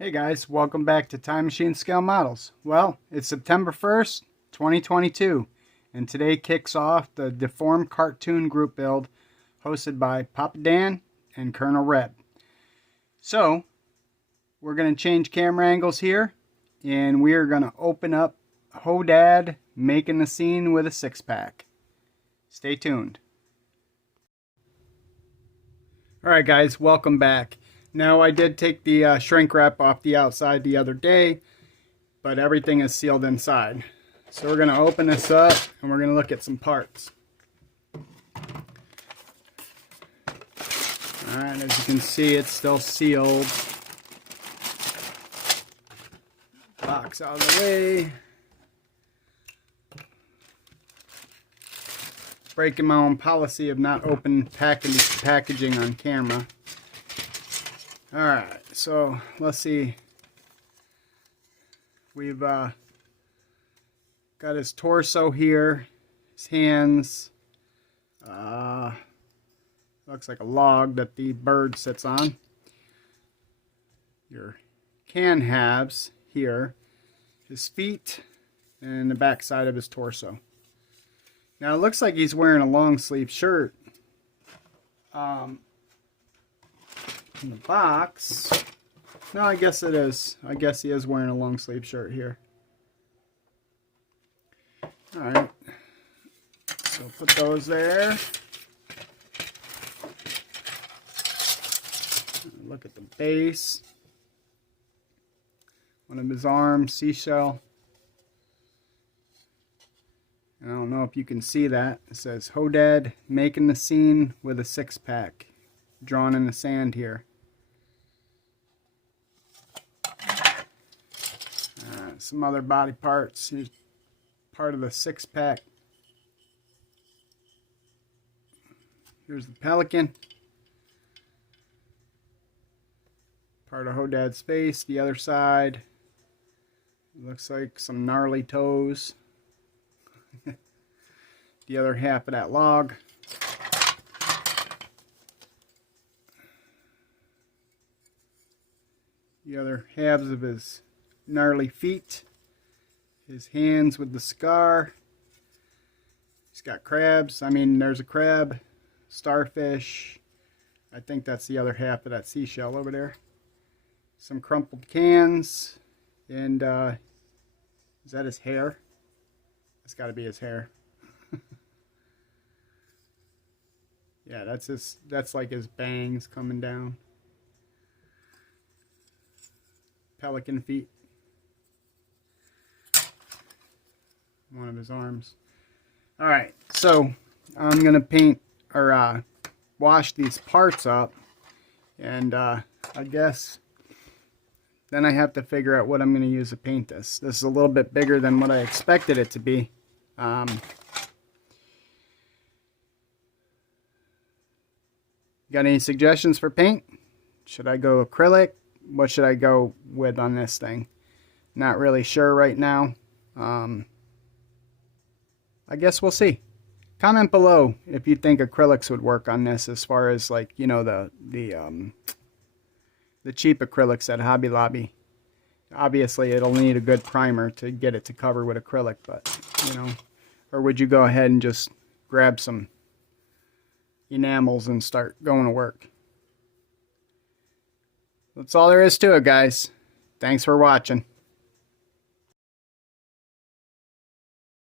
Hey guys, welcome back to Time Machine Scale Models. Well, it's September 1st, 2022, and today kicks off the Deformed Cartoon group build hosted by Papa Dan and Colonel Red. So, we're going to change camera angles here, and we are going to open up Hodad making the scene with a six-pack. Stay tuned. Alright guys, welcome back. Now, I did take the shrink wrap off the outside the other day, but everything is sealed inside. So we're going to open this up and we're going to look at some parts. Alright, as you can see, it's still sealed. Box out of the way. Breaking my own policy of not open packaging on camera. Alright, so let's see. We've got his torso here, his hands. Looks like a log that the bird sits on. Your can halves here, his feet, and the back side of his torso. Now it looks like he's wearing a long sleeve shirt. In the box, no, I guess it is. I guess he is wearing a long sleeve shirt here. Alright, so put those there. Look at the base. One of his arms, seashell. I don't know if you can see that. It says Hodad making the scene with a six-pack, drawn in the sand here. Some other body parts. Here's part of the six-pack. Here's the pelican. Part of Hodad's face. The other side. Looks like some gnarly toes. The other half of that log. The other halves of his gnarly feet, his hands with the scar. He's got crabs. I mean, there's a crab, starfish. I think that's the other half of that seashell over there. Some crumpled cans, and is that his hair? That's got to be his hair. Yeah, that's like his bangs coming down. Pelican feet. One of his arms. Alright, so I'm going to paint or wash these parts up, and I guess then I have to figure out what I'm going to use to paint this. This is a little bit bigger than what I expected it to be. Got any suggestions for paint? Should I go acrylic? What should I go with on this thing? Not really sure right now. I guess we'll see. Comment below if you think acrylics would work on this, as far as, like, you know, the cheap acrylics at Hobby Lobby. Obviously it'll need a good primer to get it to cover with acrylic, but, you know, or would you go ahead and just grab some enamels and start going to work? That's all there is to it, guys. Thanks for watching.